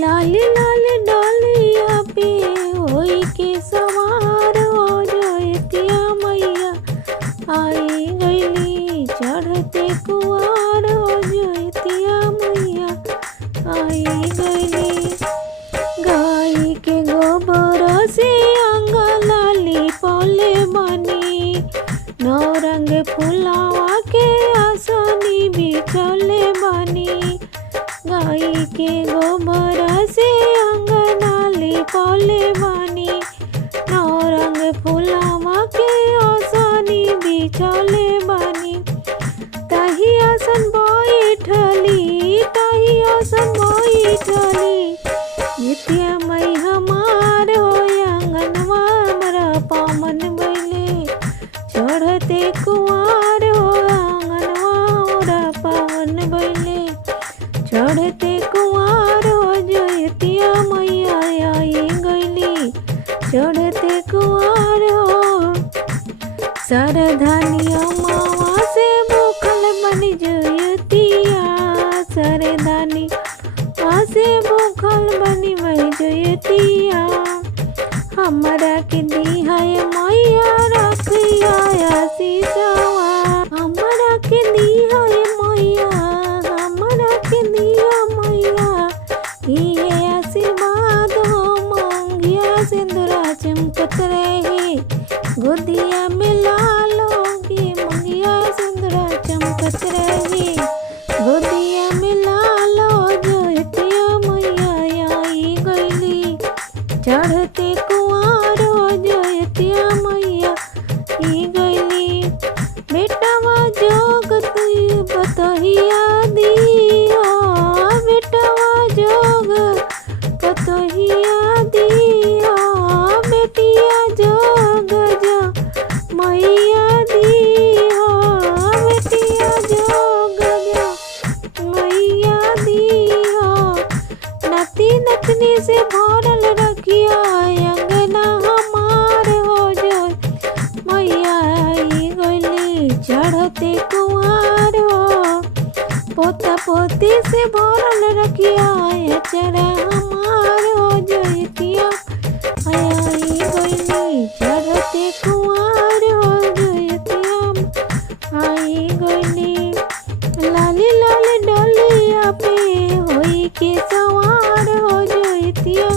लाल लाल डलिया पे होई के सवार हो जोतिया मैया आई गईली चढ़ते कुआर हो जोतिया मैया आई गईली। गाय के गोबर से अंगना लिपले बनी नौरंग फुलावा के आसनी बिछले बनी। गाय के गोबर से अंगना लिपले बनी नौरंग फुलावा के आसनी बिछले बनी। ताही आसन बैठली ताही आसन बैठली जितिया मई हमार हो अंगनवा हमरा पावन बैले चढ़ते कुआर हो अंगनवा हमरा पावन बैले चढ़ते कुआर हो जोतिया मैया आई गईली चढ़ते कुआर हो। सरधानिया मावा से भूखल बनी जोतिया सरधानी से भूखल बनी वही जोतिया। हमरा के दी है मैया रखिया आशीषवा हमरा के दी है मैया हमरा के दिया मैया ये आशीर्वाद हो मंगिया सिंदूरा चमकत रहे गोदिया में लाल होगी मंगिया सिंदूरा चमकत रहे गोदिया में लाल हो जोतिया मैया आई गईली चढ़ते कुआर हो जोतिया मैया आई गईली। बेटावा जोग तू बतहिया दिया बेटावा जोग बतहिया दिया बेटिया जोग जा मैया दिया बेटिया जोग जा मैया दिया। नती नतनी से भरल रखिया अंगना हमार हो जो मैया आई गईली चढ़ते कुआर हो। पोता पोती से भरल रखिया अचरा हमार हो जोतिया आई गईली चढ़ते कुआर हो जोतिया आई गईली। लाली लाल डलिया पे होई के सवार हो जोतिया।